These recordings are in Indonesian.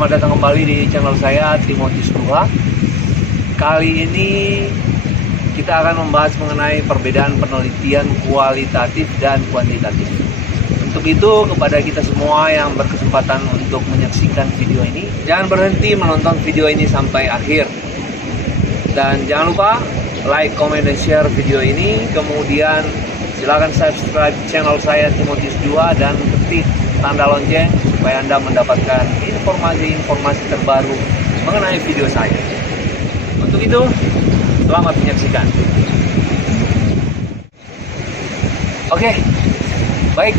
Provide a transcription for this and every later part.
selamat datang kembali di channel saya Timotius 2. Kali ini kita akan membahas mengenai perbedaan penelitian kualitatif dan kuantitatif. Untuk itu, kepada kita semua yang berkesempatan untuk menyaksikan video ini, jangan berhenti menonton video ini sampai akhir. Dan jangan lupa like, comment, dan share video ini. Kemudian silakan subscribe channel saya Timotius 2 dan ketik tanda lonceng supaya Anda mendapatkan informasi-informasi terbaru mengenai video saya. Untuk itu, selamat menyaksikan. Oke, baik.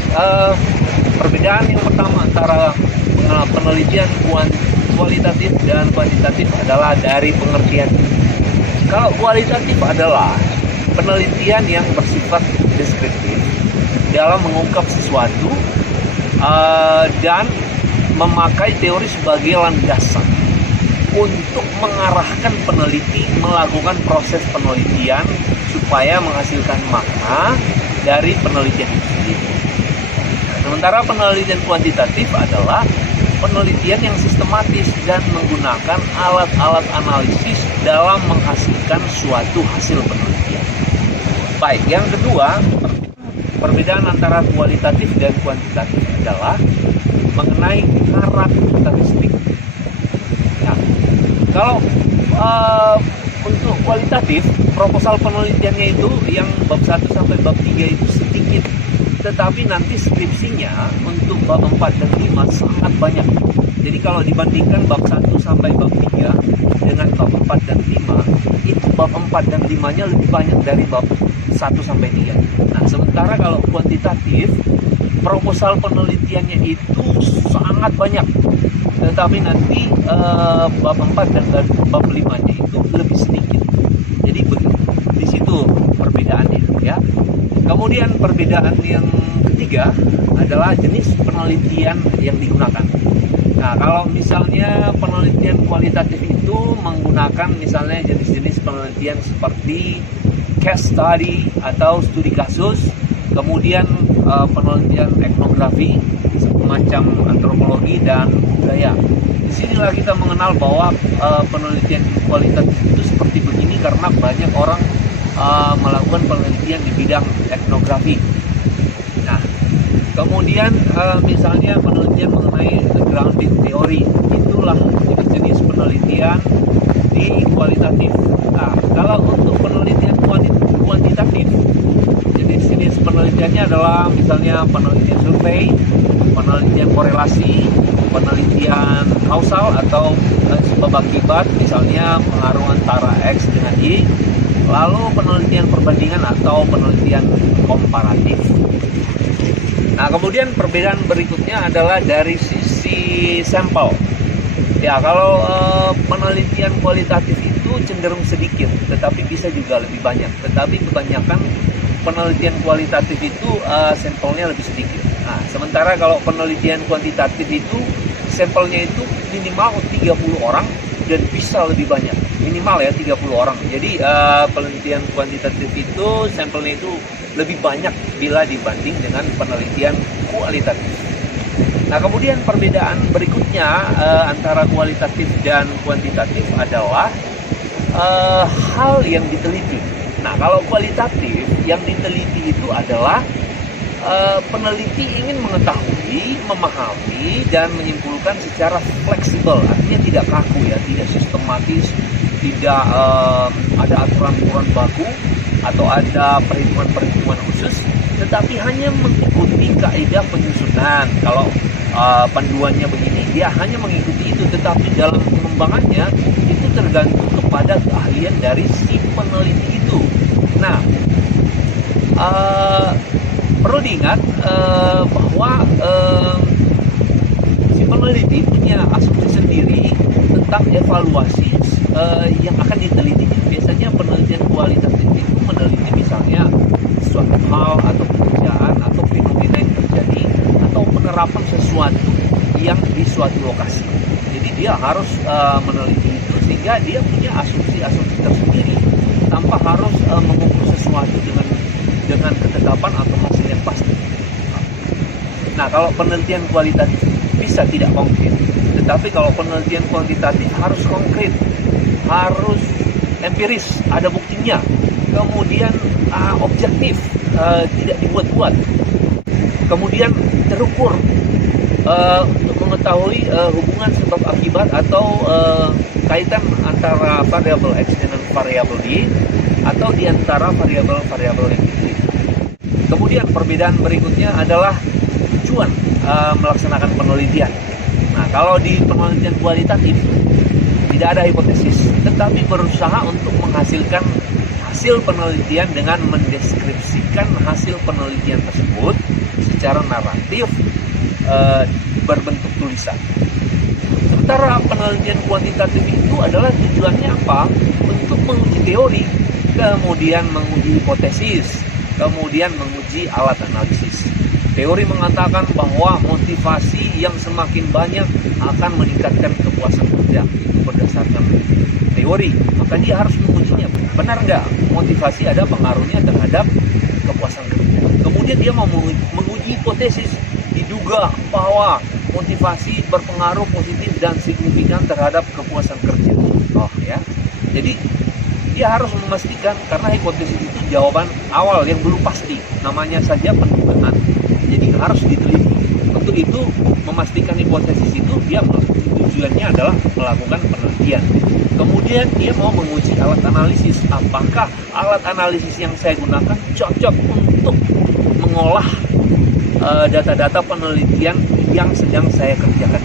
Perbedaan yang pertama antara penelitian kualitatif dan kuantitatif adalah dari pengertian. Kalau kualitatif adalah penelitian yang bersifat deskriptif dalam mengungkap sesuatu dan memakai teori sebagai landasan untuk mengarahkan peneliti melakukan proses penelitian supaya menghasilkan makna dari penelitian itu sendiri. Sementara penelitian kuantitatif adalah penelitian yang sistematis dan menggunakan alat-alat analisis dalam menghasilkan suatu hasil penelitian. Baik, yang kedua, perbedaan antara kualitatif dan kuantitatif adalah mengenai karakteristik. Nah, kalau untuk kualitatif, proposal penelitiannya itu yang bab 1 sampai bab 3 itu sedikit, tetapi nanti skripsinya untuk bab 4 dan 5 sangat banyak. Jadi kalau dibandingkan bab 1 sampai bab 3 dengan bab 4 dan 5, itu bab 4 dan 5-nya lebih banyak dari bab 1 sampai 3. Nah, sementara kalau kuantitatif, proposal penelitiannya itu sangat banyak, tetapi nanti bab 4 dan bab 5-nya itu lebih sedikit. Jadi di situ perbedaannya, ya. Kemudian perbedaan yang ketiga adalah jenis penelitian yang digunakan. Nah, kalau misalnya penelitian kualitatif itu menggunakan misalnya jenis-jenis penelitian seperti case study atau studi kasus, kemudian penelitian etnografi semacam antropologi dan budaya. Disinilah kita mengenal bahwa penelitian kualitatif itu seperti begini karena banyak orang melakukan penelitian di bidang etnografi. Nah, kemudian misalnya penelitian mengenai grounding teori, itulah jenis-jenis penelitian di kualitatif. Nah, kalau untuk penelitian kuantitatif, jenis-jenis penelitiannya adalah misalnya penelitian survei, penelitian korelasi, penelitian kausal atau sebab akibat, misalnya pengaruh antara X dengan Y, lalu penelitian perbandingan atau penelitian komparatif. Nah, kemudian perbedaan berikutnya adalah dari sisi sampel. Ya, kalau penelitian kualitatif itu cenderung sedikit, tetapi bisa juga lebih banyak. Tetapi kebanyakan penelitian kualitatif itu sampelnya lebih sedikit. Nah, sementara kalau penelitian kuantitatif itu sampelnya itu minimal 30 orang dan bisa lebih banyak. Minimal ya 30 orang. Jadi penelitian kuantitatif itu sampelnya itu lebih banyak bila dibanding dengan penelitian kualitatif. Nah, kemudian perbedaan berikutnya antara kualitatif dan kuantitatif adalah hal yang diteliti. Nah, kalau kualitatif yang diteliti itu adalah peneliti ingin mengetahui, memahami, dan menyimpulkan secara fleksibel, artinya tidak kaku ya, tidak sistematis, tidak ada aturan-aturan baku atau ada perhitungan-perhitungan khusus, tetapi hanya mengikuti kaidah penyusunan. Kalau panduannya begini, dia hanya mengikuti itu, tetapi dalam pengembangannya itu tergantung kepada keahlian dari si peneliti itu. Nah, perlu diingat bahwa si peneliti punya asumsi sendiri tentang evaluasi yang akan ditelitinya. Biasanya penelitian kualitatif itu meneliti misalnya suatu hal atau pekerjaan atau fenomena yang terjadi atau penerapan sesuatu yang di suatu lokasi. Jadi dia harus meneliti itu sehingga dia punya asumsi-asumsi tersendiri tanpa harus mengukur sesuatu dengan ketetapan atau hasil yang pasti. Nah, kalau penelitian kualitatif bisa tidak konkret, Tapi kalau penelitian kuantitatif harus konkret, harus empiris, ada buktinya, kemudian objektif, tidak dibuat-buat, kemudian terukur, untuk mengetahui hubungan sebab akibat atau kaitan antara variabel X dengan variabel Y atau di antara variabel-variabel yang dipilih. Kemudian perbedaan berikutnya adalah tujuan melaksanakan penelitian. Nah, kalau di penelitian kualitatif tidak ada hipotesis, tetapi berusaha untuk menghasilkan hasil penelitian dengan mendeskripsikan hasil penelitian tersebut secara naratif, berbentuk tulisan. Sementara penelitian kuantitatif itu adalah tujuannya apa? Untuk menguji teori, kemudian menguji hipotesis, kemudian menguji alat analisis. Teori mengatakan bahwa motivasi yang semakin banyak akan meningkatkan kepuasan kerja. Itu berdasarkan teori, maka dia harus mengujinya. Benar nggak motivasi ada pengaruhnya terhadap kepuasan kerja? Kemudian dia mau menguji hipotesis, diduga bahwa motivasi berpengaruh positif dan signifikan terhadap kepuasan kerja. Jadi dia harus memastikan, karena hipotesis itu jawaban awal yang belum pasti, namanya saja pendugaan. Jadi harus diteliti. Untuk itu memastikan hipotesis itu, dia tujuannya adalah melakukan penelitian. Kemudian dia mau menguji alat analisis, apakah alat analisis yang saya gunakan cocok untuk mengolah data-data penelitian yang sedang saya kerjakan.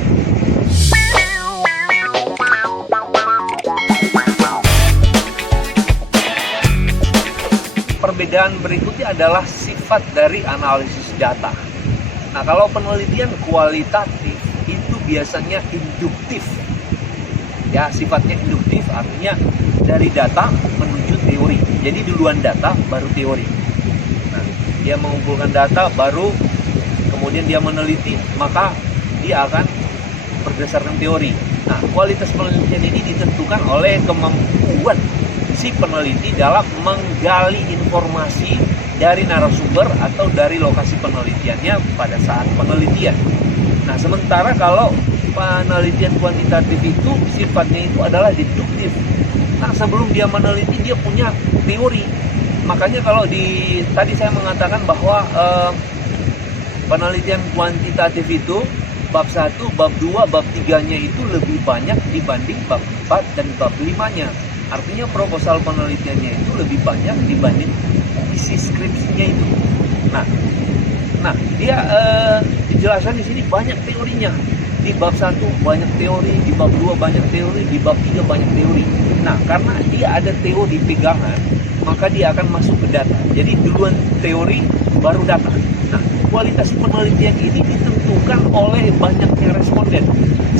Perbedaan berikutnya adalah sifat dari analisis data. Nah, kalau penelitian kualitatif itu biasanya induktif. Ya, sifatnya induktif, artinya dari data menuju teori. Jadi duluan data baru teori. Nah, dia mengumpulkan data baru kemudian dia meneliti, maka dia akan berdasarkan teori. Nah, kualitas penelitian ini ditentukan oleh kemampuan si peneliti dalam menggali informasi dari narasumber atau dari lokasi penelitiannya pada saat penelitian. Nah, sementara kalau penelitian kuantitatif itu sifatnya itu adalah deduktif. Nah, sebelum dia meneliti dia punya teori. Makanya kalau tadi saya mengatakan bahwa penelitian kuantitatif itu bab 1, bab 2, bab 3-nya itu lebih banyak dibanding bab 4 dan bab 5-nya. Artinya proposal penelitiannya itu lebih banyak dibanding isi skripsinya itu. Nah, dia dijelaskan di sini banyak teorinya. Di bab 1 banyak teori, di bab 2 banyak teori, di bab 3 banyak teori. Nah, karena dia ada teori pegangan, maka dia akan masuk ke data. Jadi duluan teori baru data. Nah, kualitas penelitian ini ditentukan oleh banyaknya responden.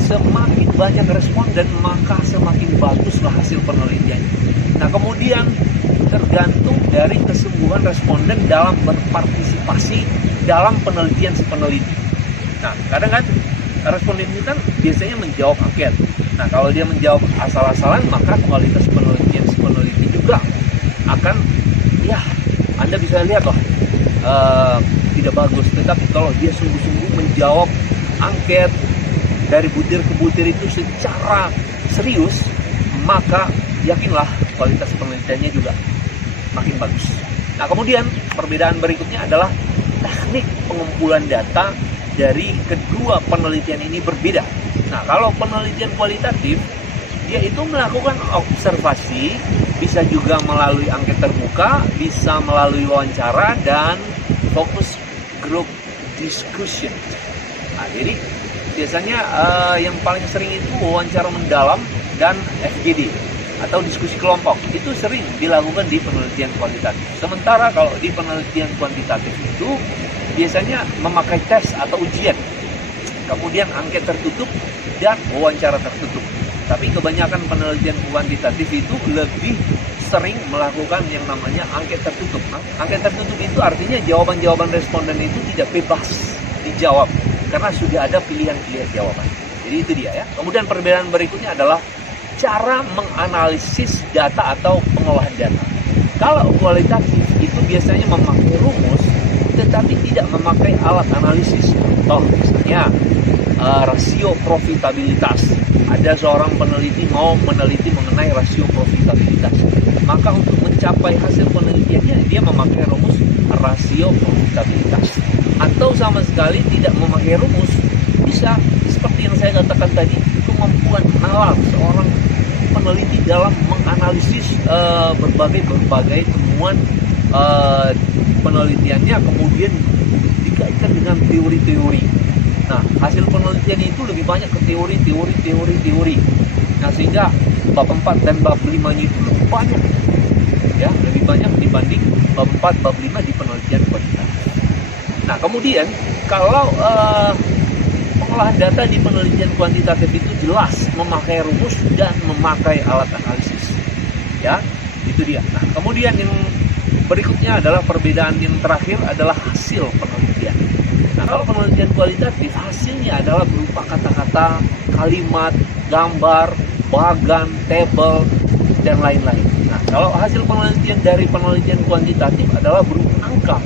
Semakin banyak responden, maka semakin baguslah hasil penelitian. Nah, kemudian tergantung dari kesungguhan responden dalam berpartisipasi dalam penelitian si peneliti. Nah, kadang kan responden itu kan biasanya menjawab angket. Nah, kalau dia menjawab asal-asalan, maka kualitas penelitian si peneliti juga akan, ya, Anda bisa lihat loh, tidak bagus. Tetapi kalau dia sungguh-sungguh menjawab angket dari butir ke butir itu secara serius, maka yakinlah kualitas penelitiannya juga makin bagus. Nah, kemudian perbedaan berikutnya adalah teknik pengumpulan data dari kedua penelitian ini berbeda. Nah, kalau penelitian kualitatif, dia itu melakukan observasi, bisa juga melalui angket terbuka, bisa melalui wawancara, dan focus group discussion. Nah, jadi biasanya yang paling sering itu wawancara mendalam dan FGD atau diskusi kelompok. Itu sering dilakukan di penelitian kualitatif. Sementara kalau di penelitian kuantitatif itu biasanya memakai tes atau ujian, kemudian angket tertutup dan wawancara tertutup. Tapi kebanyakan penelitian kuantitatif itu lebih sering melakukan yang namanya angket tertutup. Angket tertutup itu artinya jawaban-jawaban responden itu tidak bebas dijawab, karena sudah ada pilihan-pilihan jawaban. Jadi itu dia ya. Kemudian perbedaan berikutnya adalah cara menganalisis data atau pengolahan data. Kalau kualitatif itu biasanya memakai rumus, tetapi tidak memakai alat analisis. Contoh misalnya, rasio profitabilitas. Ada seorang peneliti mau meneliti mengenai rasio profitabilitas, maka untuk mencapai hasil penelitiannya dia memakai rumus rasio profitabilitas, atau sama sekali tidak memakai rumus. Bisa seperti yang saya katakan tadi, kemampuan nalar seorang peneliti dalam menganalisis berbagai temuan penelitiannya, kemudian dikaitkan dengan teori-teori. Nah, hasil penelitian itu lebih banyak ke teori. Nah, sehingga bab 4 dan bab 5-nya itu lebih banyak, ya, lebih banyak dibanding bab 4, bab 5 di penelitian kuantitatif. Nah, kemudian kalau pengolahan data di penelitian kuantitatif itu jelas memakai rumus dan memakai alat analisis, ya, itu dia. Nah, kemudian yang berikutnya adalah perbedaan yang terakhir adalah hasil penelitian. Nah, kalau penelitian kualitatif, hasilnya adalah berupa kata-kata, kalimat, gambar, bagan, tabel, dan lain-lain. Nah, kalau hasil penelitian dari penelitian kuantitatif adalah berupa angka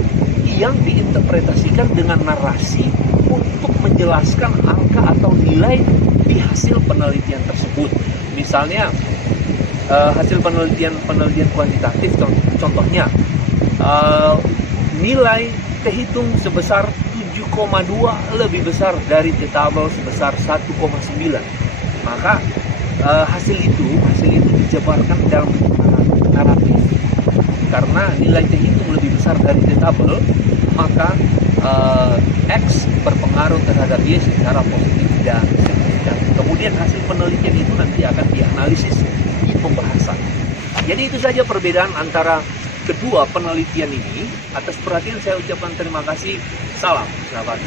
yang diinterpretasikan dengan narasi untuk menjelaskan angka atau nilai di hasil penelitian tersebut. Misalnya, hasil penelitian kuantitatif, contohnya, nilai terhitung sebesar 7,2 lebih besar dari tabel sebesar 1,9. Maka hasil itu dijabarkan dalam naratif. Karena nilai terhitung lebih besar dari tabel, maka X berpengaruh terhadap Y secara positif dan signifikan. Kemudian hasil penelitian itu nanti akan dianalisis di pembahasan. Jadi itu saja perbedaan antara kedua penelitian ini. Atas perhatian saya ucapkan terima kasih. Salam sahabat.